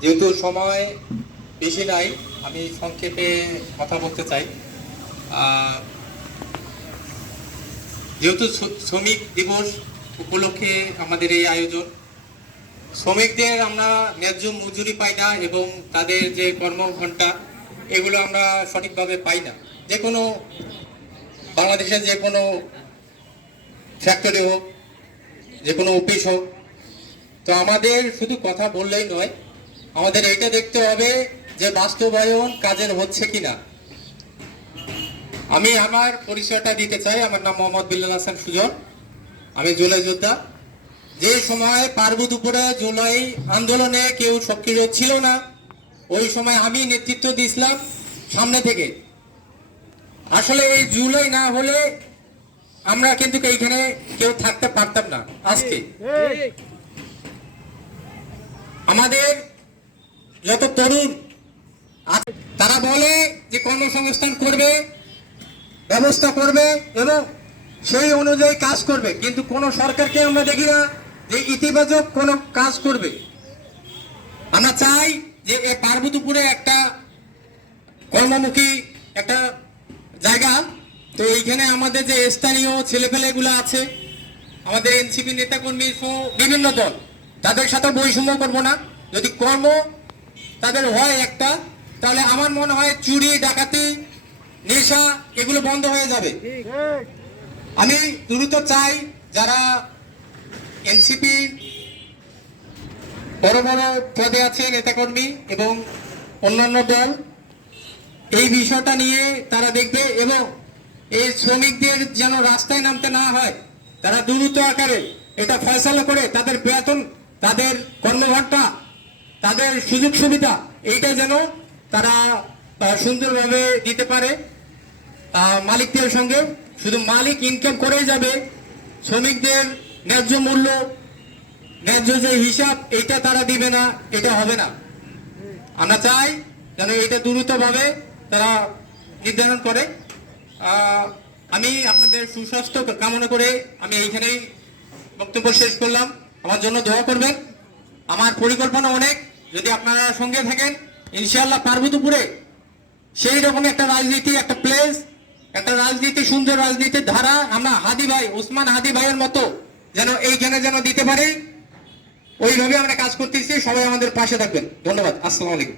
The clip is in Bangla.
যেহেতু সময় বেশি নাই, আমি সংক্ষেপে কথা বলতে চাই। যেহেতু শ্রমিক দিবস উপলক্ষে আমাদের এই আয়োজন, শ্রমিকদের আমরা ন্যায্য মজুরি পাই না এবং তাদের যে কর্মঘণ্টা এগুলো আমরা সঠিকভাবে পাই না। যে কোনো বাংলাদেশের যে কোনো ফ্যাক্টরি হোক, যে কোনো অফিস হোক, তো আমাদের শুধু কথা বললেই নয়, আমাদের এটা দেখতে হবে যে বাস্তবায়ন কাজের হচ্ছে কিনা। আমি আমার পরিচয়টা দিতে চাই। আমার নাম মোহাম্মদ বিল্লাল হাসান সুজন। আমি জুলাই যোদ্ধা। যে সময় পার্বতীপুরে জুলাই আন্দোলনে কেউ সক্রিয় ছিল না, ওই সময় আমি নেতৃত্ব দিয়েছিলাম সামনে থেকে। আসলে এই জুলাই না হলে আমরা কিন্তু এইখানে কেউ থাকতে পারতাম না। আজকে আমাদের যত তরুণ তারা বলে যে কর্মসংস্থান করবে, ব্যবস্থা করবে এবং সেই অনুযায়ী কাজ করবে, কিন্তু কোন সরকারকে আমরা দেখি না যে ইতিবাচক কোনো কাজ করবে। আমরা চাই যে এই পার্বতীপুরে একটা কর্মমুখী একটা জায়গা। তো এইখানে আমাদের যে স্থানীয় ছেলেপেলেগুলো আছে, আমাদের এনসিপি নেতাকর্মী সহ বিভিন্ন দল, তাদের সাথে বৈষম্য করব না। যদি কর্ম তাদের হয় একটা, তাহলে আমার মনে হয় চুরি, ডাকাতি, নেশা এগুলো বন্ধ হয়ে যাবে। আমি দ্রুত চাই যারা এনসিপি বড় বড় পদে আছে নেতাকর্মী এবং অন্যান্য দল, এই বিষয়টা নিয়ে তারা দেখবে এবং এই শ্রমিকদের যেন রাস্তায় নামতে না হয়, তারা দ্রুত আকারে এটা ফয়সালা করে তাদের বেতন, তাদের কর্মঘণ্টা, তাদের সুযোগ সুবিধা এইটা যেন তারা সুন্দরভাবে দিতে পারে মালিকদের সঙ্গে। শুধু মালিক ইনকাম করেই যাবে, শ্রমিকদের ন্যায্য মূল্য, ন্যায্য যে হিসাব এইটা তারা দিবে না, এটা হবে না। আমরা চাই যেন এটা দ্রুতভাবে তারা নির্ধারণ করে। আমি আপনাদের সুস্বাস্থ্য কামনা করে আমি এইখানেই বক্তব্য শেষ করলাম। আমার জন্য দোয়া করবেন। আমার পরিকল্পনা অনেক, যদি আপনারা সঙ্গে থাকেন ইনশাআল্লাহ পার্বতীপুরে সেই রকম একটা রাজনীতি, একটা প্লেস, একটা রাজনীতি, সুন্দর রাজনীতির ধারা আমরা হাদি ভাই, ওসমান হাদি ভাইয়ের মতো যেন এইখানে যেন দিতে পারি, ওইভাবে আমরা কাজ করতেছি। সবাই আমাদের পাশে থাকবেন। ধন্যবাদ। আসসালামু আলাইকুম।